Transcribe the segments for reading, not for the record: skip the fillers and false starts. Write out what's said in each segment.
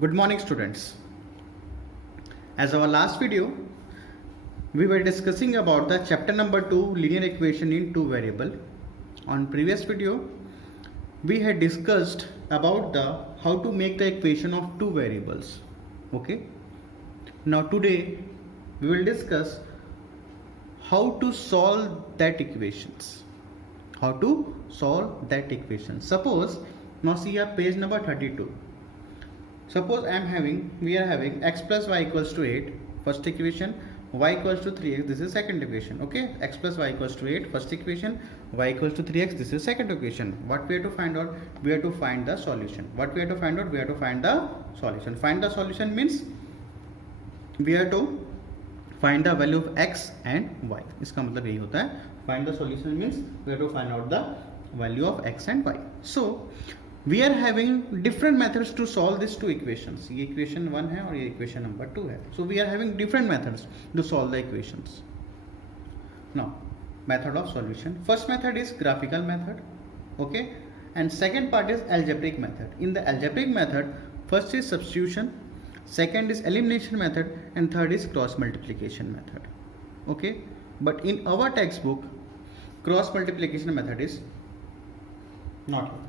Good morning, students. As our last video, we were discussing about the chapter number 2 linear equation in two variable. On previous video, we had discussed about the how to make the equation of two variables. Okay. Now today we will discuss how to solve that equations. How to solve that equation. Suppose now see here page number 32. Suppose we are having x plus y equals to 8, first equation, y equals to 3x, this is second equation. Okay, x plus y equals to 8, first equation, y equals to 3x, this is second equation. What we have to find out? We have to find the solution. What we have to find out? We have to find the solution. Find the solution means we have to find the value of x and y. इसका मतलब यही होता है. Find the solution means we have to find out the value of x and y. So we are having different methods to solve these two equations. ये equation 1 है और ये equation number 2 है. So we are having different methods to solve the equations. Now method of solution. First method is graphical method. Okay, and second part is algebraic method. In the algebraic method, first is substitution, second is elimination method, and third is cross multiplication method. Okay, but in our textbook, cross multiplication method is not here.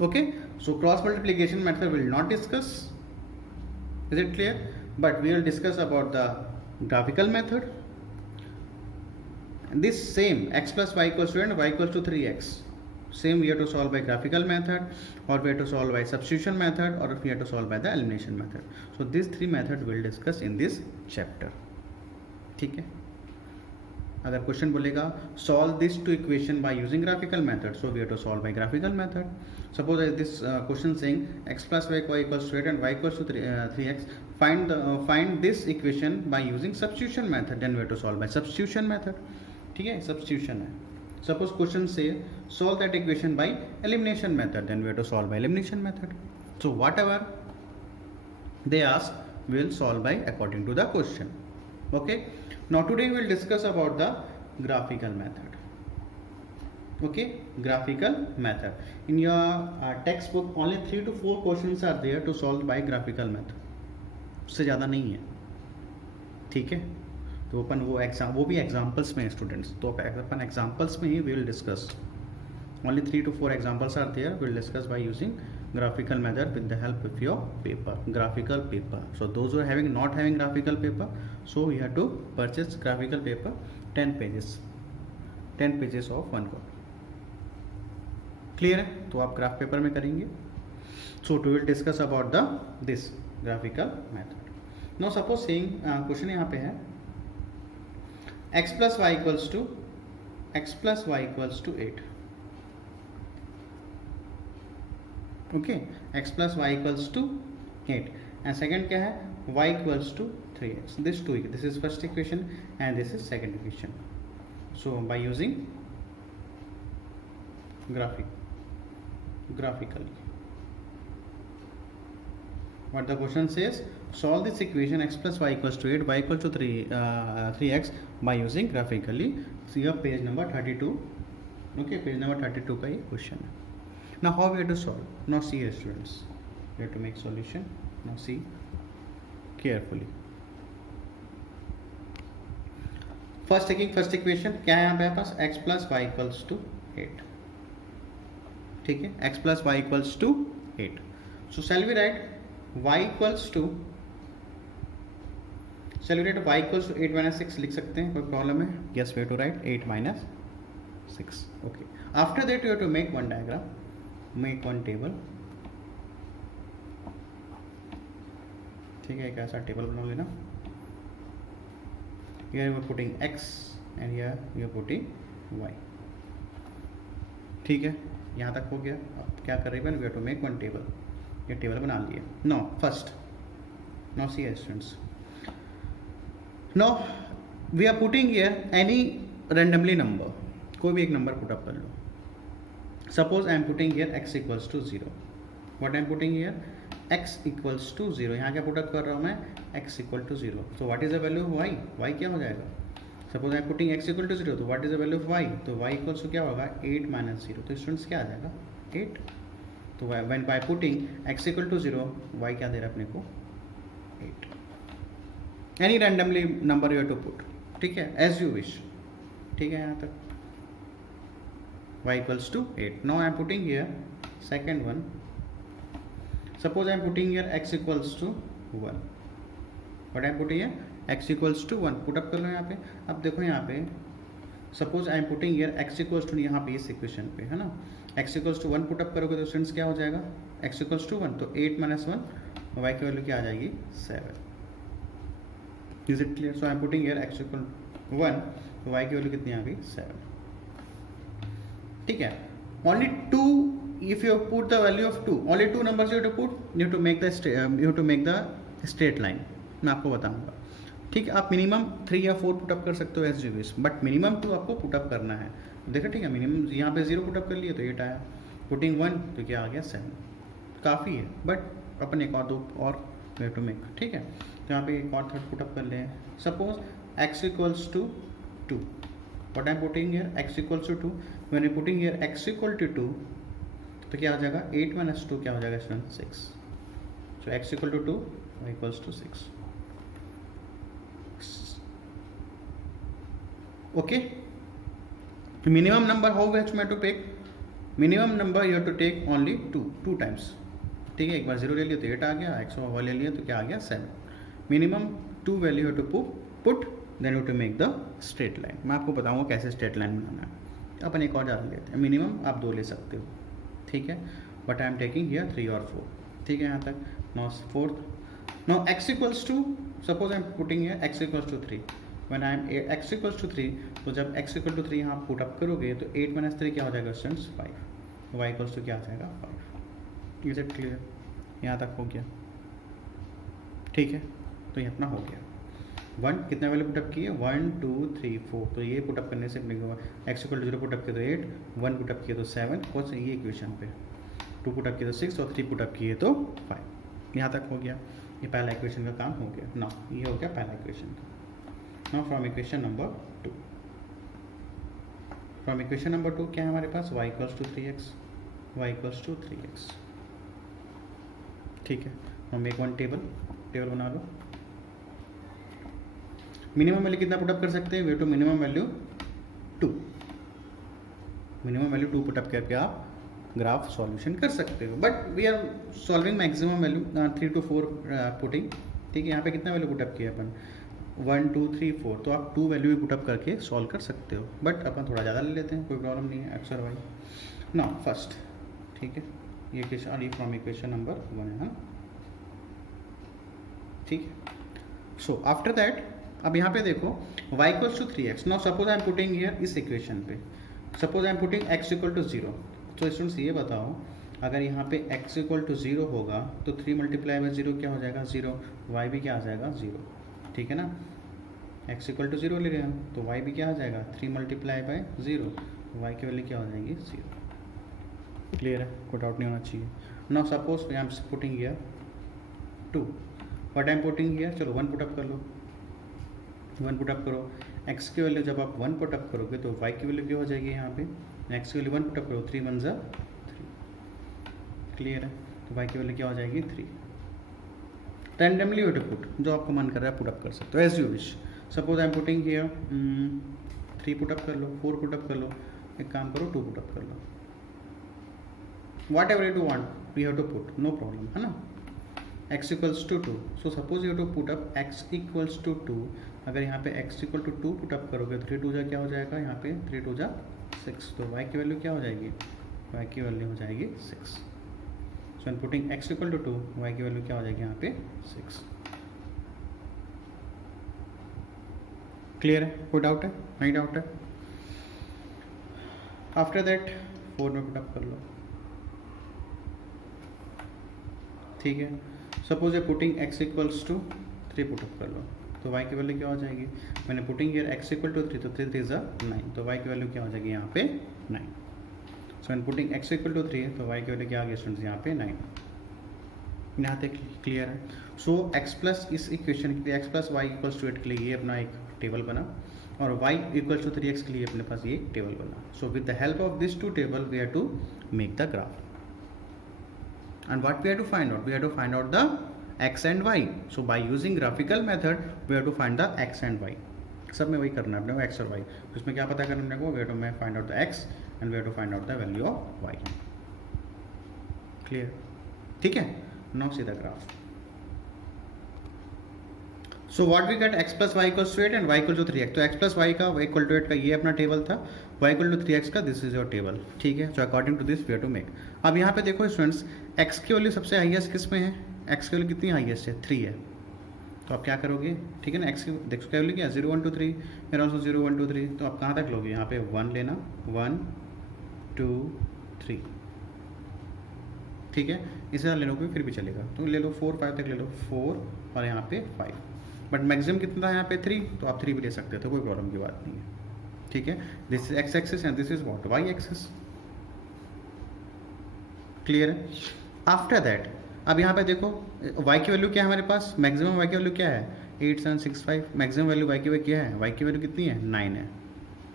Okay, so cross multiplication method we will not discuss. Is it clear? But we will discuss about the graphical method. And this same x plus y equals to and y equals to 3x. Same we have to solve by graphical method, or we have to solve by substitution method, or we have to solve by the elimination method. So these three methods we will discuss in this chapter. ठीक है. अगर question बोलेगा solve this two equation by using graphical method, so we have to solve by graphical method. Suppose this question saying x plus y equals to 8 and y equals to 3x, find this equation by using substitution method, then we have to solve by substitution method. ठीक है, substitution है. Suppose question say solve that equation by elimination method, then we have to solve by elimination method. So whatever they ask, we will solve by according to the question. Okay, now today we will discuss about the graphical method. Okay, graphical method. In your textbook only 3 to 4 questions are there to solve by graphical method. उससे ज़्यादा नहीं है. ठीक है, तो अपन वो भी examples में है स्टूडेंट्स, तो अपन एग्जाम्पल्स में ही we will discuss. Only 3 to 4 examples are there. We will discuss by using graphical method with the help of your paper, graphical paper. So those who are not having graphical paper, so you have to purchase graphical paper, 10 pages of one copy. Clear है? तो आप graph paper में करेंगे. So we will discuss about this graphical method. Now suppose saying question यहाँ पे है x plus y equals to 8. Okay, x plus y equals to 8, and second क्या है y equals to 3x. This is first equation and this is second equation. So by using graphically, what the question says, solve this equation x plus y equals to 8, y equals to 3x by using graphically. See your page number 32. Okay, page number 32 का ये question है. Now how we have to solve? Now see here students, we have to make solution. Now see carefully. First equation क्या है यहाँ पे पास, x plus y equals to 8. ठीक है, x plus y equals to 8. So shall we write y equals to 8 minus 6 लिख सकते हैं, कोई प्रॉब्लम है? Yes, we have to write 8 minus 6. Okay, after that you have to make one diagram, make one table. ठीक है, एक ऐसा table बना लेना. Here you are putting x and here you are putting y. ठीक है, यहाँ तक हो गया. अब क्या कर रहे हैं? We have to make one table. ये टेबल बना लिए. Now see here students. Now we are putting here any randomly number, कोई भी एक नंबर पुट अप कर लो. Suppose I am putting here x equals to 0. What I am putting here? X equals to 0. यहाँ क्या put up कर रहा हूँ मैं? x equal to 0. So what is the value of y? y क्या हो जाएगा? Suppose I am putting x equal to 0. तो what is the value of y? तो y equals to क्या होगा? 8 minus 0. तो स्टूडेंट्स क्या आ जाएगा? 8. तो when by putting x equal to 0, y क्या दे रहा है अपने को 8, any randomly number you have to put, ठीक है, एज यू विश, ठीक है यहाँ तक y equals to 8. Now I am putting here second one. Suppose I am putting here x equals to 1. What I am putting here x equals to 1. Put up कर लो यहाँ पे. अब देखो यहाँ पे suppose I am putting here x equals to, यहाँ पे इस इक्वेशन पे है ना, x equals to 1 put up करोगे तो स्टूडेंट्स क्या हो जाएगा, x equals to 1, तो 8 minus 1, y की वैल्यू क्या आ जाएगी 7. Is it clear? So I am putting here x equal to 1, तो y की वैल्यू कितनी आ गई 7. ठीक है, only 2, if you put the value of 2, only 2 numbers you have to put, you have to make the straight line. मैं आपको बताऊंगा, ठीक है. आप मिनिमम 3 या 4 पुटअप कर सकते हो S G wish, but minimum 2 आपको पुटअप करना है. देखो ठीक है, मिनिमम यहाँ पे 0 पुटअप कर लिए तो 8 आया, पुटिंग 1 तो क्या आ गया 7, काफ़ी है. बट अपन एक और 2 और वे टू मेक, ठीक है. तो यहाँ पे एक और थर्ड पुटअप कर ले. Suppose x equals to 2. What I am putting here x equals to 2. When I putting here x equal to 2, तो क्या हो जाएगा 8 minus 2 क्या हो जाएगा student 6. So x equal to 2, y equals to 6. Okay. Minimum number how much मैं to take? Minimum number you have to take only 2 times. ठीक है, एक बार 0 ले लिया तो 8 आ गया, x और y ले लिया तो क्या आ गया 7. Minimum 2 value you have to put. Then you to make the straight line. मैं आपको बताऊंगा कैसे स्ट्रेट लाइन बनाना है. अपन एक और ज़्यादा लेते हैं, मिनिमम आप 2 ले सकते हो, ठीक है, but I am taking here 3 और 4, ठीक है यहाँ तक. Now fourth, now x equals to, suppose I am putting here x equals to 3. When I am x equals to 3, तो जब x इक्वल टू 3 यहाँ पुट अप करोगे तो 8 minus 3 क्या हो जाएगा स्टूडेंट्स 5, y इक्वल्स टू क्या आ जाएगा 5. Is it clear? यहाँ तक हो गया, ठीक है. तो ये अपना हो गया. 1 कितने वैल्यू पुटअप किए 1 2 3 4, तो ये पुटअप करने से अपने को x इक्वल टू 0 पुटअप किए तो 8, 1 पुटअप किए तो 7, और ये इक्वेशन पे 2 पुटअप किए तो 6 और 3 पुटअप किए तो 5. यहाँ तक हो गया. ये पहला इक्वेशन का काम हो गया ना. ये हो गया पहला इक्वेशन का. Now from equation number 2, from equation number 2 क्या है हमारे पास, y equals to 3x, y equals to 3x, ठीक है. हम मेक वन टेबल बना लो. मिनिमम वैल्यू कितना पुटअप कर सकते हैं, we to minimum value 2. Minimum value 2 put up करके आप ग्राफ सॉल्यूशन कर सकते हो, but we are solving maximum value 3 to 4 putting, ठीक है. यहाँ पे कितना वैल्यू पुटअप किया अपन 1 2 3 4, तो आप 2 वैल्यू भी पुटअप करके सॉल्व कर सकते हो, बट अपन थोड़ा ज़्यादा ले लेते हैं, कोई प्रॉब्लम नहीं है. एक्स और वाई. नाउ फर्स्ट, ठीक है, ये क्वेश्चन फ्रॉम इक्वेशन नंबर 1 है, ठीक है. सो आफ्टर दैट अब यहाँ पे देखो y equals to 3x. Now suppose I am putting here इस इक्वेशन पे, suppose I am putting x equal to 0. तो स्टूडेंट्स ये बताओ, अगर यहाँ पे x इक्वल टू 0 होगा तो 3 मल्टीप्लाई बाई 0 क्या हो जाएगा 0, y भी क्या आ जाएगा 0, ठीक है ना. x इक्वल टू 0 ले रहे हैं तो y भी क्या आ जाएगा 3 मल्टीप्लाई बाई 0, y की वैल्यू क्या हो जाएगी 0. क्लियर है, कोई डाउट नहीं होना चाहिए. Now suppose I am putting here 2. What I am putting here, चलो 1 पुटअप कर लो, 1 पुटअप करो. x की वैल्यू जब आप 1 पुटअप करोगे तो y की वैल्यू क्या हो जाएगी, यहाँ पे x की वैल्यू 1 पुटअप करो 3 1 3. क्लियर है, तो y की वैल्यू क्या हो जाएगी 3. रैंडमली यू टू पुट, जो आपको मन कर रहा है पुटअप कर सकते हो as you wish. Suppose I am putting here 3 put up कर लो, 4 पुटअप कर लो, एक काम करो 2 पुटअप कर लो. Whatever you do want you have to put, no problem है ना. x equals to 2, so suppose you to put up x equals to 2. अगर यहाँ पे x इक्वल टू 2 पुटअप करोगे 3 2 जा क्या हो जाएगा, यहाँ पे 3 2 जा 6, तो y की वैल्यू क्या हो जाएगी, y की वैल्यू हो जाएगी 6. So in putting x equal to 2, y की वैल्यू क्या हो जाएगी यहाँ पे 6. क्लियर है, कोई डाउट है, नहीं डाउट है. आफ्टर दैट 4 में पुटअप कर लो, ठीक है. Suppose a putting x equals to 3 put up कर लो, तो y की वैल्यू क्या हो जाएगी, मैंने putting here x equal to 3, तो 3 3 जा 9, तो y की वैल्यू क्या हो जाएगी यहाँ पे 9. So in putting x equal to 3, तो y की वैल्यू क्या आ गई स्टूडेंट्स यहाँ पे 9. यहाँ तक क्लियर है. सो x प्लस इस इक्वेशन के लिए x plus y equals to 8 के लिए ये अपना एक टेबल बना, और y इक्वल्स टू 3x के लिए अपने पास ये एक टेबल बना. So with the help of this 2 table we have to make the graph. and what we have to find out? We have to find out the x and y. So by using graphical method we have to find the x and y. सब में वही करना है अपने को, x और y. तो इसमें क्या पता करना है अपने को? We have to find out the x and we have to find out the value of y. Clear? ठीक है? Now see the graph. So what we get, x plus y equals to 8 and y equals to 3x. तो x plus y का y equal to 8 का ये अपना table था, y equal to 3x का this is your table. ठीक है. So according to this we have to make. अब यहाँ पे देखो स्टूडेंट्स, x की वैल्यू सबसे हाईएस्ट किस में है? x की वैल्यू कितनी हाईएस्ट है? 3 है. तो आप क्या करोगे? ठीक है ना, x की देखो क्या वैल्यू क्या है? 0 1 2 3 एंड ऑल्सो 0 1 2 3. तो आप कहाँ तक लोगे? यहाँ पे 1 लेना, 1 2 3. ठीक है. इसे ले लोगे फिर भी चलेगा, तो ले लो 4 5 तक ले लो, 4 और यहाँ पे 5. बट मैक्सिमम कितना है यहाँ पे? 3. तो आप 3 भी ले सकते हो, तो कोई प्रॉब्लम की बात नहीं है. ठीक है. This is x axis and this is what? y axis. Clear है? आफ्टर दैट अब यहाँ पे देखो y की वैल्यू क्या है हमारे पास? मैक्सिमम y की वैल्यू क्या है? 8 7 6 5. मैक्सिमम वैल्यू y की वैल्यू क्या है? y की वैल्यू कितनी है? 9 है.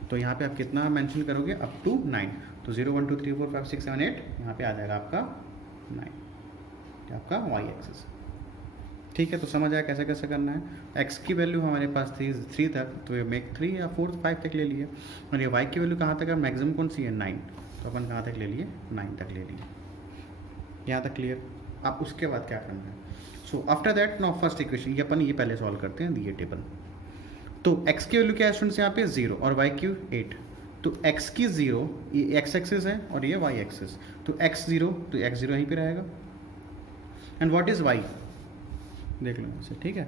तो यहाँ पे आप कितना मेंशन करोगे? Up to 9. तो 0 1 2 3 4 5 6 7 8 यहाँ पे आ जाएगा आपका 9, आपका y एक्सिस. ठीक है. तो समझ आया कैसे कैसे करना है. x की वैल्यू हमारे पास थी 3 तक, तो ये मेक 3 या 4 5 तक ले लिए. और ये y की वैल्यू कहाँ तक है? मैक्सिमम कौन सी है? 9. तो अपन कहाँ तक ले लिए? 9 तक ले लिए. यहाँ तक क्लियर. आप उसके बाद क्या करना है? So after that now first equation ये अपन ये पहले सॉल्व करते हैं दिए टेबल. तो x की वैल्यू क्या है स्टूडेंट्स? यहाँ पे 0 और y की 8. तो x की 0, ये x एक्सिस है और ये y एक्सिस. तो x0, तो x0 यहीं पे रहेगा. And what is y? देख लो इसे. ठीक है.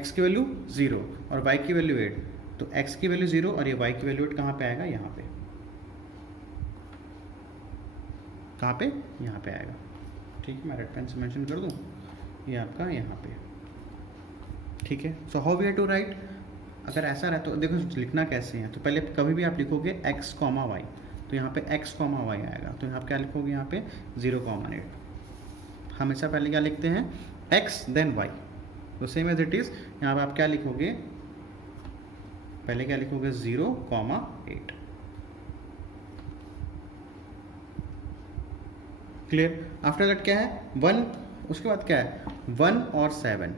x की वैल्यू 0 और y की वैल्यू 8. तो x की वैल्यू 0 और ये y की वैल्यू 8 कहाँ पे आएगा? यहाँ पे. कहाँ पे? यहाँ पे आएगा. ठीक है. मैं रेड पेन से मेंशन कर दूँ, ये आपका यहाँ पे. ठीक है. So how we have to write? अगर ऐसा रहे तो देखो लिखना कैसे है. तो पहले कभी भी आप लिखोगे x, y, तो यहाँ पे x, y आएगा. तो यहाँ पे क्या लिखोगे? यहाँ पे 0, 8. हमेशा पहले क्या लिखते हैं? x then y. तो सेम एज इट इज यहाँ पे आप क्या लिखोगे? पहले क्या लिखोगे? 0, 8. क्लियर. आफ्टर दैट क्या है? 1. उसके बाद क्या है? 1 और 7.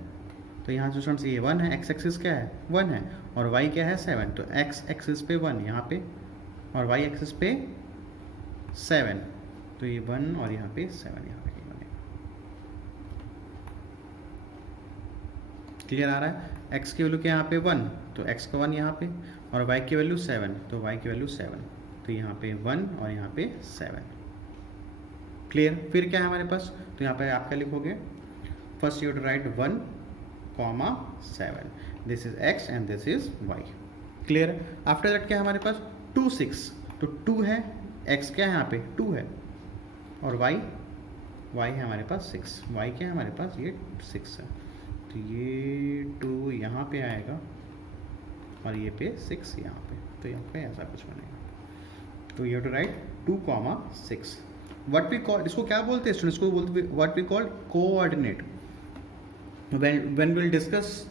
तो यहाँ जो स्टूडेंट्स ये 1 है, x एक्सिस क्या है? 1 है और y क्या है? 7. तो x एक्सिस पे 1 यहाँ पे और y एक्सिस पे 7. तो ये 1 और यहाँ पे 7 यहाँ पे बनेगा. क्लियर आ रहा है? x की वैल्यू क्या यहाँ पे? 1. तो x का 1 यहाँ पे और y की वैल्यू 7. तो y की वैल्यू 7. तो यहाँ पे 1 और यहाँ पे 7. क्लियर. फिर क्या है हमारे पास? तो यहाँ पे आप क्या लिखोगे? First you right 1, 7. This is x and this is y. Clear. After that क्या है हमारे पास? 2 6. तो 2 है, x क्या है यहाँ पे? 2 है और y है हमारे पास 6. y क्या है हमारे पास? ये 6 है. तो ये 2 यहाँ पे आएगा और ये पे 6 यहाँ पे. तो यहाँ पे ऐसा कुछ बनेगा. तो you have to write 2, 6. What we call, इसको क्या बोलते हैं स्टूडेंट्स? को बोलते हैं what we call coordinate. when we'll discuss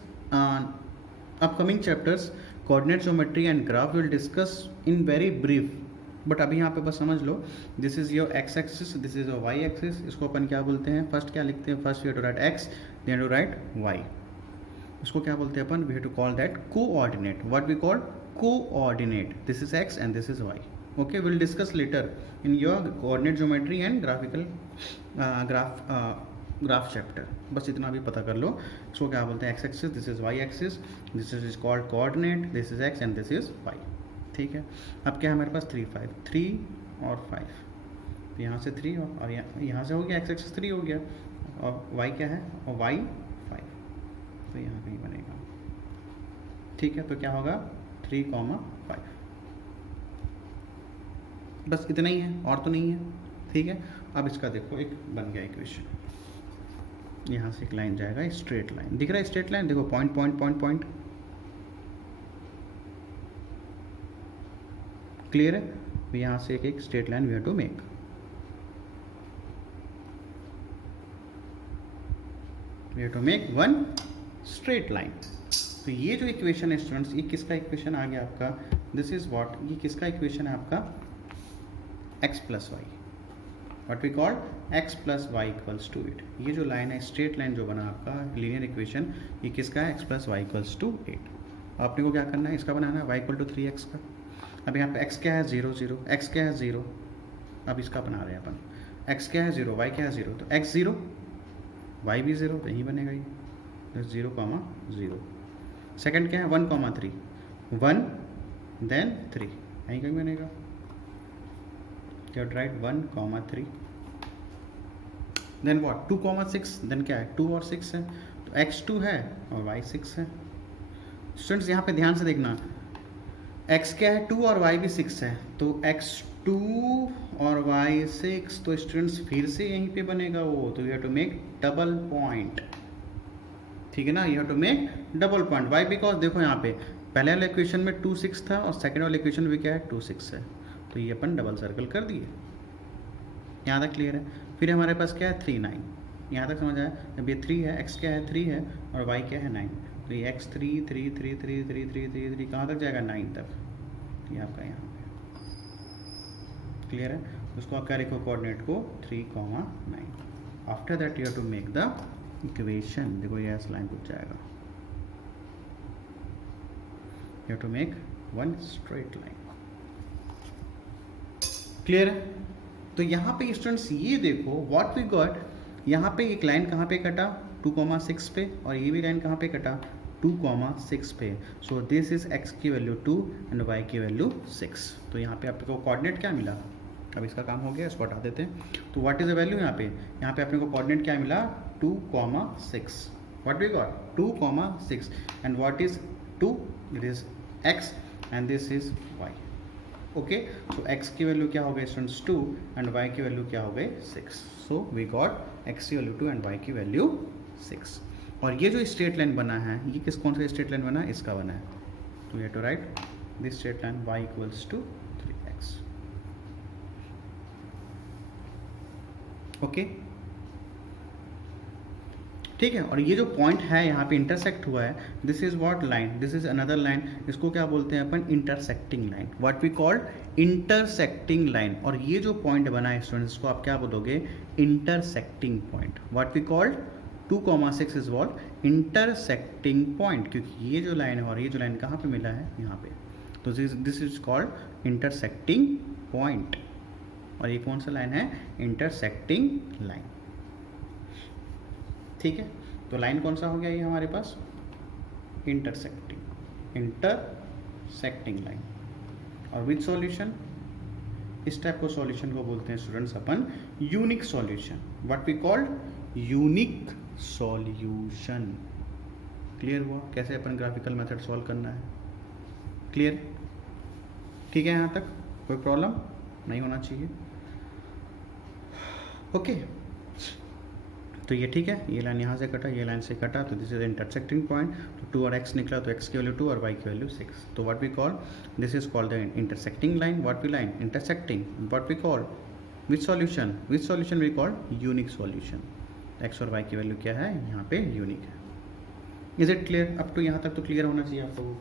upcoming chapters, coordinate geometry and graph will discuss in very brief. But अभी यहाँ पे बस समझ लो, this is your x axis, this is your y axis. इसको अपन क्या बोलते हैं? फर्स्ट क्या लिखते हैं? First we have to write x, then to write y. इसको क्या बोलते हैं अपन? We have to call that coordinate. What we call coordinate. This is x and this is y. Okay, we'll discuss later in your coordinate geometry and graphical graph chapter. बस इतना भी पता कर लो. इसको क्या बोलते हैं? x axis, this is y axis, this is called coordinate, this is x and this is y. ठीक है. अब क्या हमारे पास? 3 5, 3 और 5. तो यहाँ से 3 और यहाँ से हो गया x एक्सिस 3 हो गया और y क्या है? और y 5. तो यहाँ कहीं बनेगा. ठीक है. तो क्या होगा? 3, 5. बस इतना ही है और तो नहीं है. ठीक है. अब इसका देखो एक बन गया इक्वेशन. यहाँ से एक लाइन जाएगा, स्ट्रेट लाइन दिख रहा है. स्ट्रेट लाइन देखो, point point point point. Clear है. यहाँ से एक straight line we have to make. We have to make one straight line. तो ये जो इक्वेशन है स्टूडेंट्स, ये किसका इक्वेशन आ गया आपका? दिस इज व्हाट, ये किसका इक्वेशन है आपका? x plus y. What we call x plus y equals to 8। ये जो लाइन है, स्ट्रेट लाइन जो बना आपका लीनियर इक्वेशन, ये किसका है? x plus y equals to 8। आपने को क्या करना है? इसका बनाना है y इक्वल टू 3x का। अब यहाँ पे x क्या है? 0 0, x क्या है? 0। अब इसका बना रहे हैं अपन, x क्या है? 0, y क्या है? 0, तो x 0, y भी 0, तो यही बनेगा ये 0, 0। सेकंड क्या है? 1, 3, 1 देन 3, यहीं कहीं बनेगा। Right 1, 3 then what? 2, 6, देन क्या है? 2 और 6 है, तो x 2 है और y 6 है। स्टूडेंट्स यहाँ पे ध्यान से देखना, x क्या है? 2 और y भी 6 है, तो x 2 और y 6, तो स्टूडेंट्स फिर से यहीं पे बनेगा वो, तो you have to make double point, ठीक है ना? You have to make double point. Why? Because देखो यहाँ पे पहले वाले इक्वेशन में 2 6 था और सेकेंड वाले इक्वेशन में क्या है? 2 6 है, तो ये अपन डबल सर्कल कर दिए। यहाँ तक क्लियर है? फिर हमारे पास क्या है? 3 9, यहाँ तक समझ आया? अब ये 3 है, x क्या है? 3 है और y क्या है? 9, तो ये x 3 3 3 3 3 3 3 3 कहाँ तक जाएगा? 9 तक, ये आपका यहाँ पे क्लियर है? उसको आप क्या लिखो? कोऑर्डिनेट को 3, 9। After that you have to make the equation. देखो ये ऐसा लाइन कुछ जाएगा, you have to make one straight line। Clear है? तो यहाँ पे स्टूडेंट्स ये देखो व्हाट वी गॉट, यहाँ पे एक लाइन कहाँ पे कटा? 2, 6 पे, और ये भी लाइन कहाँ पे कटा? 2, 6 पे। सो दिस इज x की वैल्यू 2 एंड y की वैल्यू 6। तो यहाँ पे आपको कोऑर्डिनेट क्या मिला? अब इसका काम हो गया, इसको हटा देते हैं। तो व्हाट इज द वैल्यू यहाँ पे? यहाँ पे अपने को कोऑर्डिनेट क्या मिला? 2, 6। What we got? 2, 6 and what is 2? It is x and this is y। Okay, तो x की वैल्यू क्या हो गई स्टूडेंट्स? 2 एंड y की वैल्यू क्या हो गई? 6। सो वी गॉट x की वैल्यू 2 एंड y की वैल्यू 6। और ये जो स्ट्रेट लाइन बना है, ये कौन सा स्ट्रेट लाइन बना है? इसका बना है, तो ये to write this straight line y equals to 3x। Okay, ठीक है? और ये जो पॉइंट है यहाँ पे इंटरसेक्ट हुआ है, this is what line? This is another line. इसको क्या बोलते हैं अपन? Intersecting line. What we called? Intersecting line. और ये जो पॉइंट बना है स्टूडेंट्स, इसको आप क्या बोलोगे? Intersecting point. What we called? 2, 6 is what? Intersecting point, क्योंकि ये जो लाइन है और ये जो लाइन कहाँ पे मिला है? यहाँ पे। तो this is called intersecting point. और ये कौन सा लाइन है? Intersecting line. ठीक है, तो लाइन कौन सा हो गया ये हमारे पास? Intersecting line. और विच सॉल्यूशन? इस टाइप को सॉल्यूशन को बोलते हैं स्टूडेंट्स अपन unique solution. What we called? Unique solution. Clear हुआ कैसे अपन ग्राफिकल मेथड सॉल्व करना है? क्लियर? ठीक है, यहाँ तक कोई प्रॉब्लम नहीं होना चाहिए। ओके, तो ये ठीक है, ये लाइन यहाँ से कटा, ये लाइन से कटा, तो दिस इज इंटरसेक्टिंग पॉइंट। तो 2 और x निकला, तो x की वैल्यू 2 और y की वैल्यू 6। तो what we call? This is called the intersecting line. What we line? Intersecting. What we call? Which solution? Which solution we call? Unique solution. x और y की value क्या है? यहाँ पे यूनिक है। Is it clear? Up to यहाँ तक तो क्लियर होना चाहिए आपको।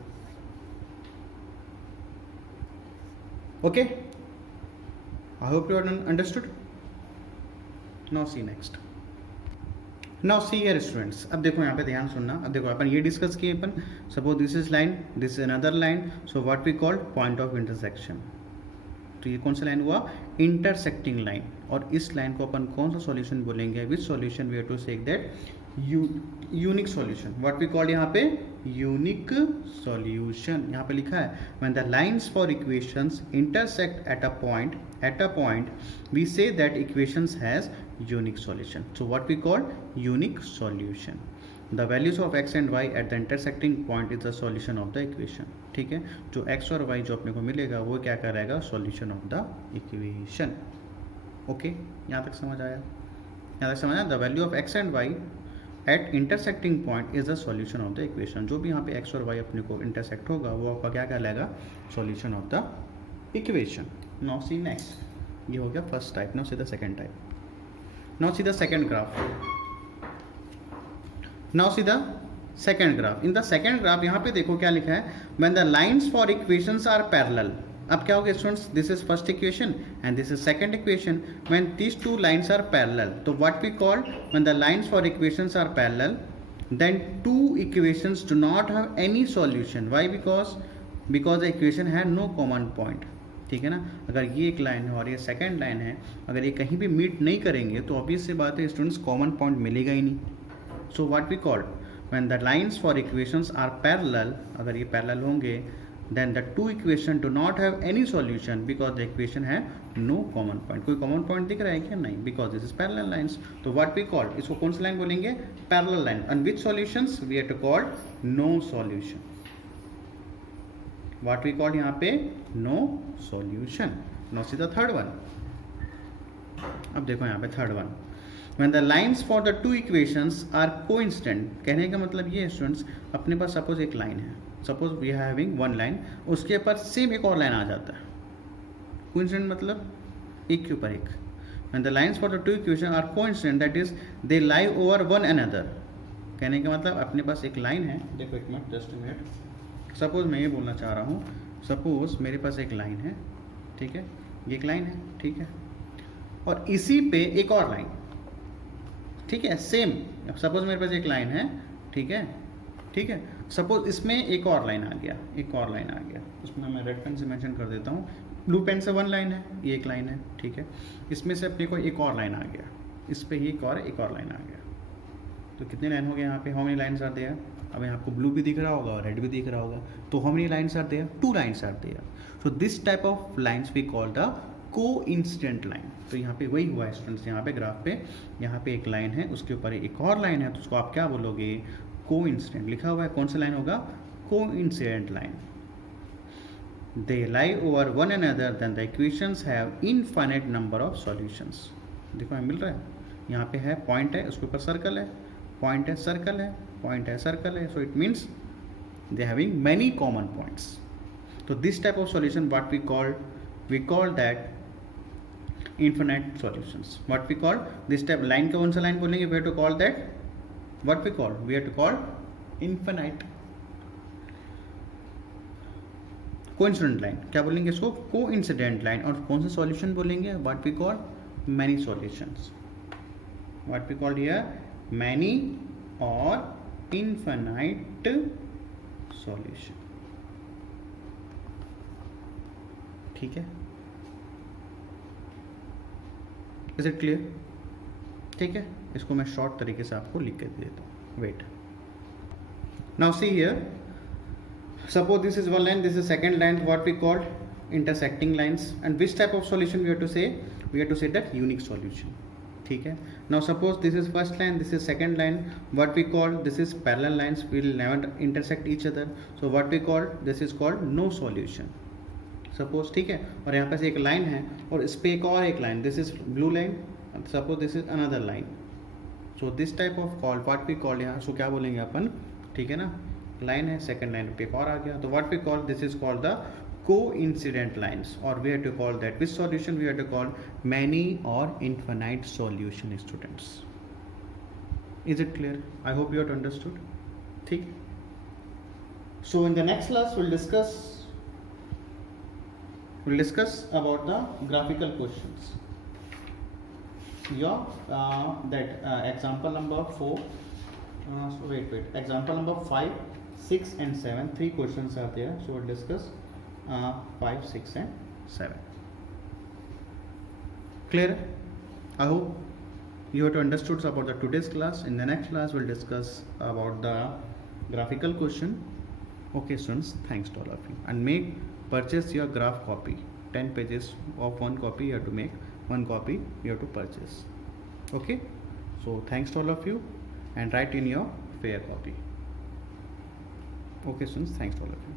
Okay, I hope you are understood. Now see next. Now see here students, अब देखो यहाँ पे ध्यान सुनना। अब देखो अपन ये डिस्कस किए अपन, suppose this is line, this is another line, so what we called? Point of intersection. तो ये कौन सा लाइन हुआ? Intersecting line. और इस लाइन को अपन कौन सा सॉल्यूशन बोलेंगे? Which solution? We have to say that unique solution. What we called यहाँ पे? Unique solution. यहाँ पे लिखा है when the lines for equations intersect at a point we say that equations has unique solution. So what we call unique solution. The values of x and y at the intersecting point is the solution of the equation. ठीक है, जो x और y जो अपने को मिलेगा वो क्या करेगा? solution of the equation. Okay, यहाँ तक समझ आया? यहाँ तक समझ आया? The value of x and y at intersecting point is the solution of the equation. जो भी यहाँ पे x और y अपने को intersect होगा वो आपका क्या कहलाएगा? solution of the equation. Now see next. ये हो गया first type. Now see the second type. Now see the second graph. Now see the second graph. In the second graph यहाँ पे देखो क्या लिखा है? When the lines for equations are parallel. अब क्या होगा students, this is first equation and this is second equation. When these two lines are parallel, तो what we call, when the lines for equations are parallel, then two equations do not have any solution. Why? because the equation had no common point. ठीक है ना. अगर ये एक line है और ये सेकंड लाइन है, अगर ये कहीं भी मीट नहीं करेंगे तो ऑब्वियस सी बात है स्टूडेंट्स, कॉमन पॉइंट मिलेगा ही नहीं. So what we call, when the lines for equations are parallel, अगर ये पैरेलल होंगे, then the two equation do not have any solution because the equation है no common point. कोई common point दिख रहा है क्या? नहीं, because this is parallel lines. तो what we call, इसको कौन सी लाइन बोलेंगे? Parallel line. And which solutions we have to call no solution. What we call यहाँ पे no solution. Now see the third one. अब देखो यहाँ पे third one. When the lines for the two equations are coincident, कहने का मतलब ये है स्टूडेंट्स, अपने पास सपोज एक लाइन है, suppose we are having one line, उसके ऊपर सेम एक और लाइन आ जाता है. कोइंसिडेंट मतलब एक के ऊपर एक. When the lines for the two equation are coincident, that is they lie over one another. कहने का मतलब अपने पास एक लाइन है, देखो एक minute, just a minute. Suppose मैं ये बोलना चाह रहा हूँ, सपोज मेरे पास एक लाइन है, ठीक है, ये एक लाइन है, ठीक है, और इसी पे एक और लाइन, ठीक है, सेम. सपोज मेरे पास एक लाइन है, ठीक है, ठीक है, सपोज इसमें एक और लाइन आ गया, एक और लाइन आ गया, उसमें मैं रेड पेन से मेंशन कर देता हूँ. ब्लू पेन से वन लाइन है, ये एक लाइन है, ठीक है, इसमें से अपने को एक और लाइन आ गया, इस पे ही एक और लाइन आ गया. तो कितने लाइन हो गए यहाँ पे? How many lines are there? अब यहाँ आपको ब्लू भी दिख रहा होगा और रेड भी दिख रहा होगा. तो how many lines are there? Two lines are there. So this type of lines we call the coincident line. तो यहाँ पे वही हुआ है स्टूडेंट्स, यहाँ पे ग्राफ पे, यहाँ पे एक लाइन है, उसके ऊपर एक और लाइन है, तो उसको आप क्या बोलोगे? कोइंसिडेंट. लिखा हुआ है, कौन सा लाइन होगा? Coincident line. They lie over one another, then the equations have infinite number of solutions. देखो हमें मिल रहा है, यहाँ पे है पॉइंट है, उसके ऊपर सर्कल है, पॉइंट है, सर्कल है, पॉइंट है, सर्कल है. So it means they having many common points. तो this type of solution what we call that infinite solutions. What we call this type line का कौन सा लाइन बोलेंगे? we have to call that, what we have to call infinite coincident line. क्या बोलेंगे इसको? coincident line. और कौन सा solution बोलेंगे? what we call many solutions. what we call here many or infinite solution. ठीक है, इज इट क्लियर? ठीक है, इसको मैं शॉर्ट तरीके से आपको लिख के दे देता हूँ. Wait, now see here, suppose this is one line, this is second line, what we called intersecting lines. And which type of solution we have to say that unique solution. ठीक है, now suppose this is first line, this is second line, what we called, this is parallel lines, will never intersect each other. So what we called, this is called no solution. Suppose, ठीक है, और यहाँ पे एक line है और इस पे एक और एक line, this is blue line, suppose this is another line. So this type of call what we call, यहाँ सो क्या बोलेंगे अपन? ठीक है ना, लाइन है, सेकंड लाइन पे एक और आ गया, तो what we call, this is called the coincident lines. और we have to call that which solution? We have to call many और infinite solution. Students, is it clear? I hope you have understood. ठीक, so in the next class we'll discuss about the graphical questions. Your example number 4, so wait, example number 5, 6 and 7, 3 questions are there, so we'll discuss 5, 6 and 7. Clear? I hope you have understood about the today's class. In the next class we'll discuss about the graphical question. Okay students, thanks to all of you, and make purchase your graph copy. 10 pages of one copy you have to make, one copy you have to purchase. Okay, so thanks to all of you, and write in your fair copy. Okay students, thanks to all of you.